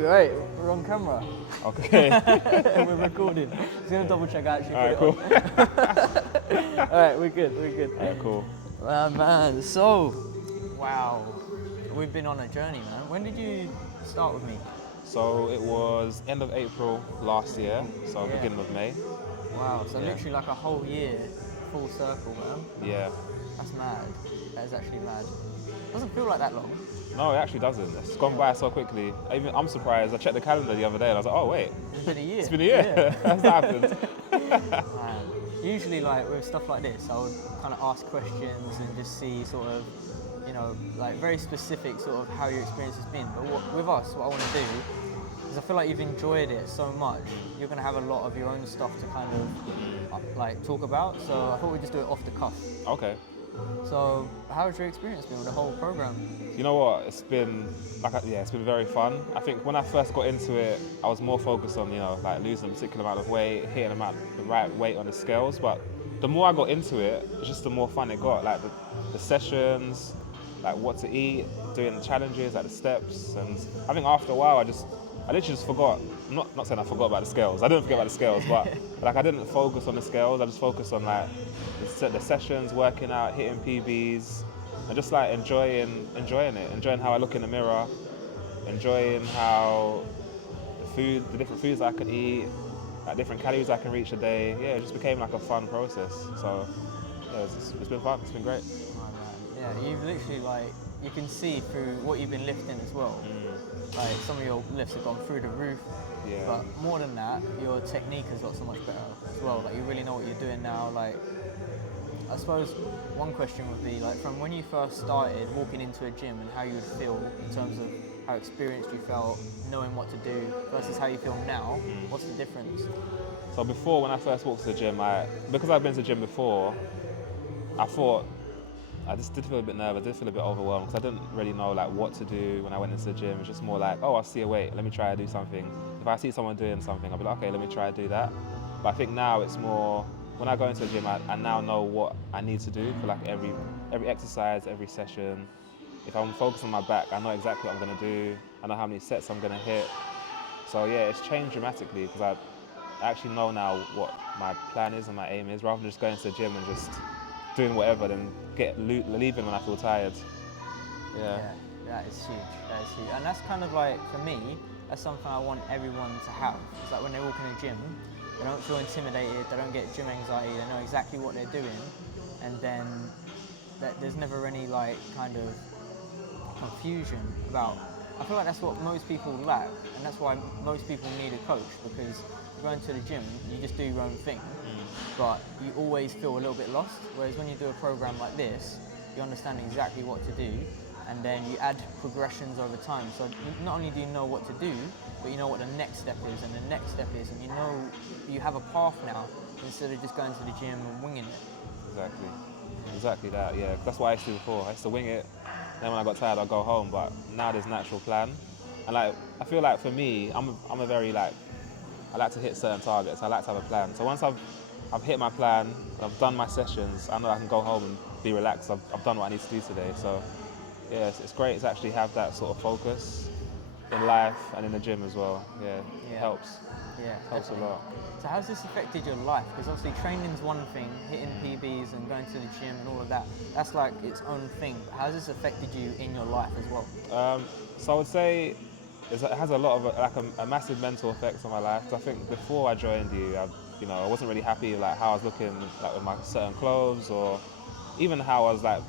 Right, we're on camera. Okay. We're recording. Just gonna double check actually. Alright, cool. Alright, we're good. Alright, cool. Man, so, wow. We've been on a journey, man. When did you start with me? So it was end of April last year, so Yeah. beginning of May. Wow, so Yeah. literally like a whole year, full circle, man. Yeah. That's mad. That is actually mad. Doesn't feel like that long. No, it actually doesn't. It's gone by so quickly. I'm surprised. I checked the calendar the other day and I was like, oh wait, It's been a year. it's been a year. Yeah. How's that happened? Man, usually like with stuff like this, I would kind of ask questions and just see sort of, you know, like very specific sort of how your experience has been. But with us, what I want to do is I feel like you've enjoyed it so much, you're going to have a lot of your own stuff to kind of like talk about. So I thought we'd just do it off the cuff. Okay. So how's your experience been with the whole program? You know what? It's been it's been very fun. I think when I first got into it, I was more focused on like losing a particular amount of weight, hitting the right weight on the scales. But the more I got into it, just the more fun it got. Like the sessions, like what to eat, doing the challenges, like the steps, and I think after a while, I literally just forgot. I'm not saying I forgot about the scales. I didn't forget about the scales, but like I didn't focus on the scales. I just focused on like the sessions, working out, hitting PBs, and just like enjoying it, enjoying how I look in the mirror, enjoying how the different foods I can eat, like different calories I can reach a day. Yeah, it just became like a fun process. So yeah, it's been fun. It's been great. Oh, man. Yeah, you've literally like, you can see through what you've been lifting as well. Like some of your lifts have gone through the roof. Yeah. But more than that, your technique has got so much better as well. Like you really know what you're doing now. Like I suppose one question would be like from when you first started walking into a gym and how you would feel in terms of how experienced you felt, knowing what to do versus how you feel now. What's the difference? So before, when I first walked to the gym, because I've been to the gym before, I thought I just did feel a bit nervous, I did feel a bit overwhelmed because I didn't really know like what to do when I went into the gym. It's just more like, oh, I see a weight, let me try to do something. If I see someone doing something, I'll be like, okay, let me try to do that. But I think now it's more, when I go into the gym, I now know what I need to do for like every exercise, every session. If I'm focused on my back, I know exactly what I'm going to do. I know how many sets I'm going to hit. So yeah, it's changed dramatically because I actually know now what my plan is and my aim is, rather than just going to the gym and just doing whatever, then leaving when I feel tired. Yeah. That is huge. That is huge. And that's kind of like, for me, that's something I want everyone to have. It's like when they walk in a gym, they don't feel intimidated, they don't get gym anxiety, they know exactly what they're doing, and then there's never any like kind of confusion about. I feel like that's what most people lack, and that's why most people need a coach, because you go into the gym, you just do your own thing, but you always feel a little bit lost, whereas when you do a program like this, you understand exactly what to do, and then you add progressions over time. So not only do you know what to do, but you know what the next step is, and the next step is, and you know you have a path now, instead of just going to the gym and winging it. Exactly that, yeah. That's what I used to do before. I used to wing it, then when I got tired, I'd go home, but now there's an actual plan. And like, I feel like for me, I'm a very like, I like to hit certain targets. I like to have a plan. So once I've hit my plan, I've done my sessions, I know I can go home and be relaxed. I've done what I need to do today. So yeah, it's great to actually have that sort of focus in life and in the gym as well. Yeah. It helps. Yeah, helps definitely. a lot. So how's this affected your life? Because obviously training's one thing, hitting PBs and going to the gym and all of that, that's like its own thing. How's this affected you in your life as well? So I would say it has a lot of a massive mental effect on my life. I think before I joined you, I wasn't really happy like how I was looking like with my certain clothes, or even how I was like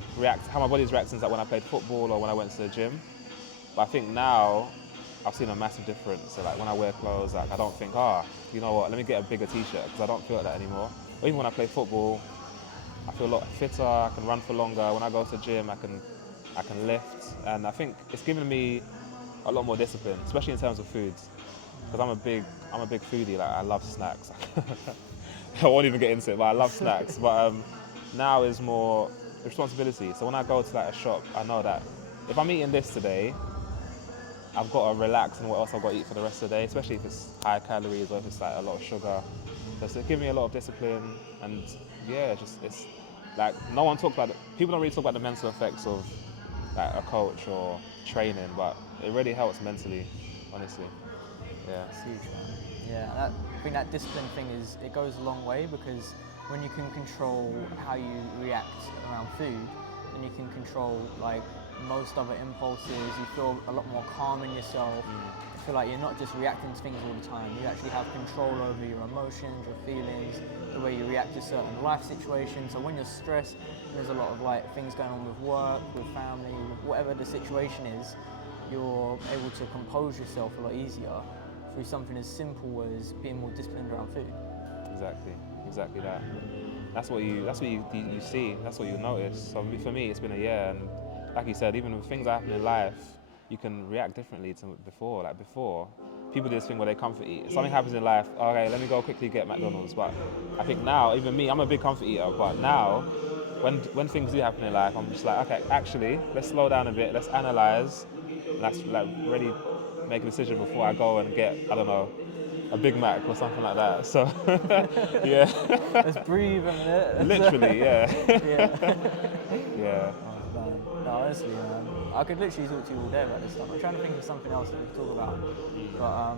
how my body's reacting like when I played football or when I went to the gym. But I think now I've seen a massive difference. So like when I wear clothes, like I don't think, you know what, let me get a bigger t-shirt, because I don't feel like that anymore. Or even when I play football, I feel a lot fitter, I can run for longer. When I go to the gym, I can lift. And I think it's given me a lot more discipline, especially in terms of foods. Because I'm a big foodie, like I love snacks. I won't even get into it, but I love snacks. But now is more responsibility. So when I go to like a shop, I know that if I'm eating this today, I've got to relax on what else I've got to eat for the rest of the day, especially if it's high calories or if it's like a lot of sugar. So it's given me a lot of discipline, and yeah, it's like people don't really talk about the mental effects of like a coach or training, but it really helps mentally. honestly. Yeah. It's huge, man. Yeah, I think that discipline thing it goes a long way, because when you can control how you react around food, then you can control like most other impulses. You feel a lot more calm in yourself. You feel like you're not just reacting to things all the time. You actually have control over your emotions, your feelings, the way you react to certain life situations. So when you're stressed, there's a lot of like things going on with work, with family, with whatever the situation is, you're able to compose yourself a lot easier through something as simple as being more disciplined around food. Exactly that. That's what you see. That's what you notice. So for me, it's been a year, and like you said, even with things that happen in life, you can react differently to before. Like before, people do this thing where they comfort eat. If something happens in life, okay, let me go quickly get McDonald's. But I think now, even me, I'm a big comfort eater. But now, when things do happen in life, I'm just like, okay, actually, let's slow down a bit. Let's analyze. Let's like really make a decision before I go and get, I don't know, a Big Mac or something like that. So, yeah. Let's breathe a minute. Literally, yeah. Yeah. Yeah. Oh, man. No, honestly, man. I could literally talk to you all day about this stuff. I'm trying to think of something else that we could talk about. But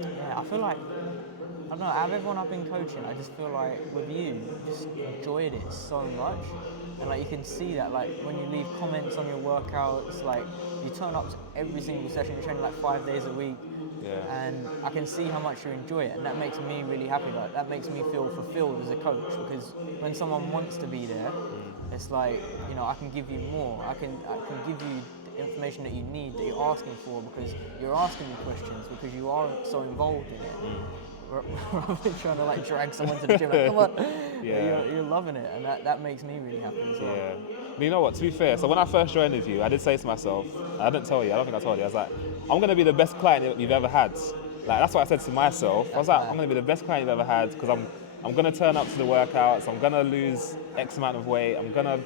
yeah, I feel like, I don't know, out of everyone I've been coaching, I just feel like with you just enjoyed it so much. And like you can see that, like when you leave comments on your workouts, like you turn up to every single session, you're training like 5 days a week. Yeah. And I can see how much you enjoy it, and that makes me really happy. Like that makes me feel fulfilled as a coach, because when someone wants to be there, it's like, you know, I can give you more. I can give you the information that you need, that you're asking for, because you're asking me questions, because you are so involved in it. Rather than trying to like drag someone to the gym, like, come on, Yeah. you're loving it, and that makes me really happy as well. Yeah. But you know what, to be fair, so when I first joined with you, I did say to myself, I didn't tell you, I don't think I told you, I was like, I'm going to be the best client you've ever had. Like, that's what I said to myself. I was like, I'm going to be the best client you've ever had, because I'm going to turn up to the workouts, I'm going to lose X amount of weight, I'm going to,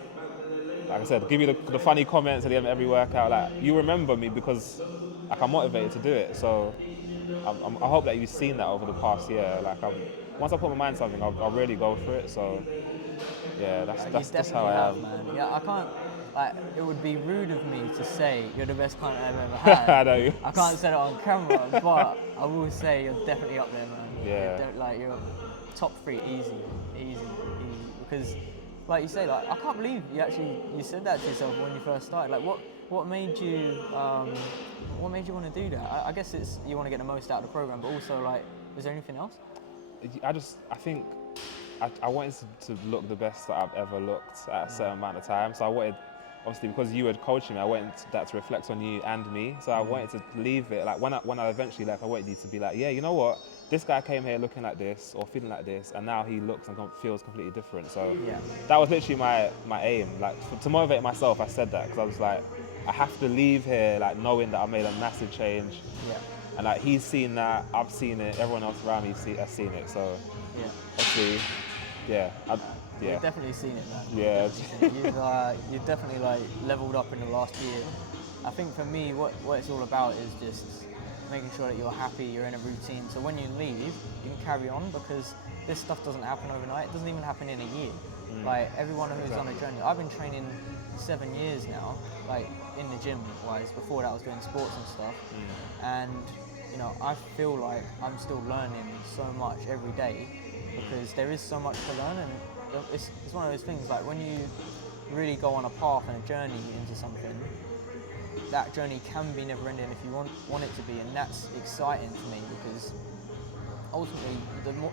like I said, give you the funny comments at the end of every workout. Like, you remember me because like, I'm motivated to do it. So I hope that you've seen that over the past year. Like, once I put my mind to something, I'll really go for it. So yeah, that's how I am. Man. Yeah, I can't. Like, it would be rude of me to say you're the best client I've ever had. I know. I can't say it on camera, but I will say you're definitely up there, man. Yeah. You're top 3, easy. Because, like you say, like I can't believe you said that to yourself when you first started. Like, what made you want to do that? I guess it's you want to get the most out of the program, but also like, is there anything else? I think I wanted to look the best that I've ever looked at a certain amount of time. So I wanted, obviously, because you were coaching me, I wanted that to reflect on you and me. So I wanted to leave it, like when I eventually left, I wanted you to be like, yeah, you know what? This guy came here looking like this or feeling like this, and now he looks and feels completely different. So that was literally my aim. Like to motivate myself, I said that because I was like, I have to leave here like knowing that I made a massive change. Yeah. And like he's seen that, I've seen it, everyone else around me has seen it. So obviously, You've definitely seen it, man. Yeah. You've definitely like leveled up in the last year. I think for me, what it's all about is just making sure that you're happy, you're in a routine. So when you leave, you can carry on, because this stuff doesn't happen overnight. It doesn't even happen in a year. Like everyone who's on a journey, I've been training 7 years now, like in the gym wise. Before that I was doing sports and stuff. And you know, I feel like I'm still learning so much every day, because there is so much to learn, and it's one of those things, like when you really go on a path and a journey into something, that journey can be never ending if you want it to be, and that's exciting to me, because ultimately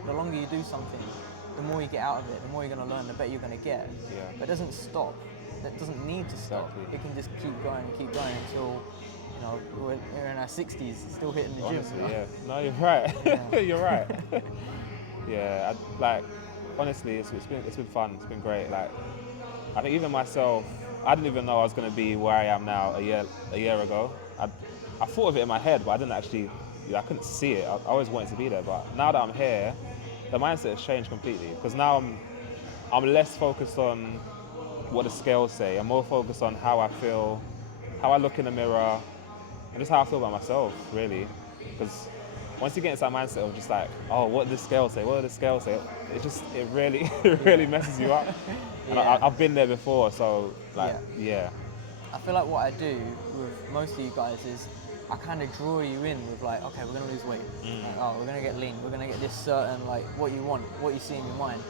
the longer you do something, the more you get out of it, the more you're going to learn, the better you're going to get. But it doesn't stop. It doesn't need to stop. Exactly. It can just keep going until, you know, we're in our 60s, still hitting the gym. Honestly, You know? yeah. No, you're right. You're right. Yeah, honestly, it's been fun. It's been great. Like, I think even myself, I didn't even know I was going to be where I am now a year ago. I thought of it in my head, but I didn't actually. I couldn't see it. I always wanted to be there, but now that I'm here, the mindset has changed completely. Because now I'm less focused on what the scales say. I'm more focused on how I feel, how I look in the mirror, and just how I feel about myself, really. Because once you get into that mindset of just like, oh, what did the scale say? What did the scale say? It really messes you up. And I've been there before, so like, yeah. I feel like what I do with most of you guys is I kind of draw you in with like, okay, we're gonna lose weight. Like, oh, we're gonna get lean. We're gonna get this certain like what you want, what you see in your mind.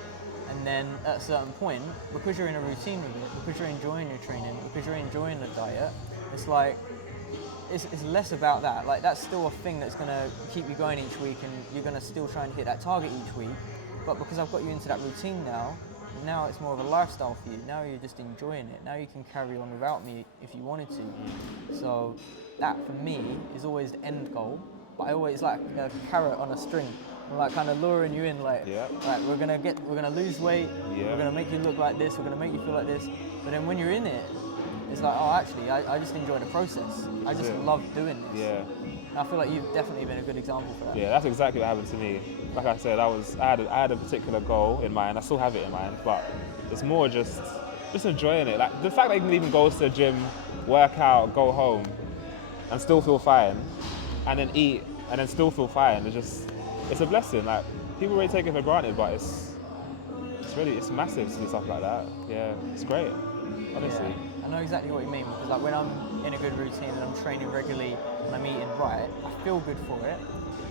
And then at a certain point, because you're in a routine with it, because you're enjoying your training, because you're enjoying the diet, it's like it's less about that. Like that's still a thing that's gonna keep you going each week, and you're gonna still try and hit that target each week. But because I've got you into that routine now it's more of a lifestyle for you. Now you're just enjoying it. Now you can carry on without me if you wanted to. So that for me is always the end goal. But I always like a carrot on a string. I'm like kind of luring you in, like, right, we're gonna lose weight. We're gonna make you look like this. We're gonna make you feel like this. But then when you're in it, it's like, oh, actually, I just enjoy the process. I just love doing this. Yeah. And I feel like you've definitely been a good example for that. Yeah, that's exactly what happened to me. Like I said, I had a particular goal in mind. I still have it in mind, but it's more just enjoying it. Like the fact that you can even go to the gym, work out, go home, and still feel fine, and then eat, and then still feel fine. It's a blessing. Like people really take it for granted, but it's massive to do stuff like that. Yeah, it's great. Honestly. Yeah, I know exactly what you mean, because like when I'm in a good routine and I'm training regularly and I'm eating right, I feel good for it.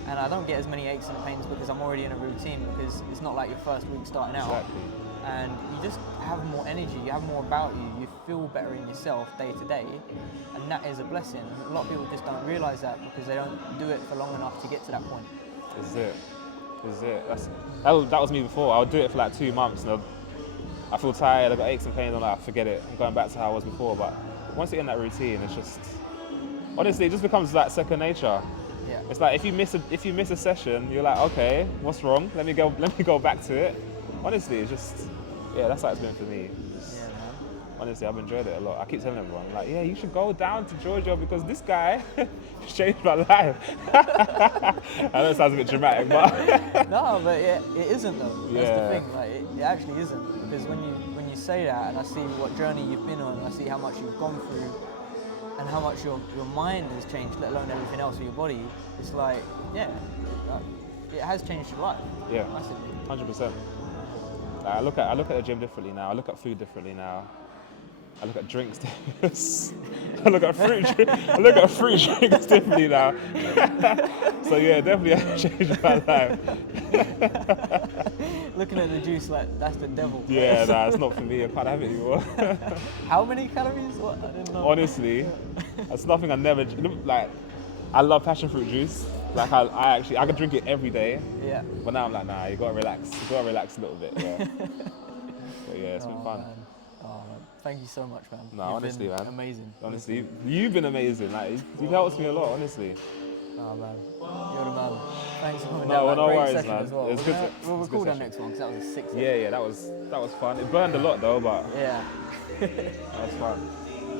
And I don't get as many aches and pains because I'm already in a routine, because it's not like your first week starting out. Exactly. And you just have more energy, you have more about you, you feel better in yourself day to day, and that is a blessing. And a lot of people just don't realise that because they don't do it for long enough to get to that point. This is it. That was me before. I would do it for like 2 months and I feel tired, I've got aches and pains, I'm like, forget it, I'm going back to how I was before. But once you're in that routine, it's just, honestly, it just becomes like second nature. Yeah. It's like if you miss a session, you're like, okay, what's wrong? Let me go back to it. Honestly, it's just, yeah, that's how it's been for me. Yeah, man. Honestly, I've enjoyed it a lot. I keep telling everyone, like, yeah, you should go down to Georgia because this guy changed my life. I know it sounds a bit dramatic, but no, but it isn't though. That's Yeah. the thing. Like it actually isn't, because when you say that, and I see what journey you've been on, and I see how much you've gone through, and how much your mind has changed, let alone everything else with your body. It's like, yeah, it has changed your life. yeah, Massively. 100%. Like, I look at the gym differently now. I look at food differently now. I look at drinks I look at fruit drinks differently now. So yeah, definitely has changed my life. Looking at the juice like that's the devil. Yeah, nah, it's not for me. I can't have it anymore. How many calories? What? I didn't know. Honestly, that's nothing I never like. I love passion fruit juice. Like I could drink it every day. Yeah. But now I'm like, nah, you gotta relax. You gotta relax a little bit. Yeah. But yeah, it's been fun. Man. Oh, man. Thank you so much, man. No, You've honestly, been man. Amazing. Honestly, you've been amazing. Like you've helped me a lot. Honestly. Oh man, you're the man. Thanks for coming No, down. well, no Great worries, session man. as well. It was good. We'll It's a good record that session. next one because that was a 6. Yeah, that was fun. It burned a lot though, but Yeah. that was fun.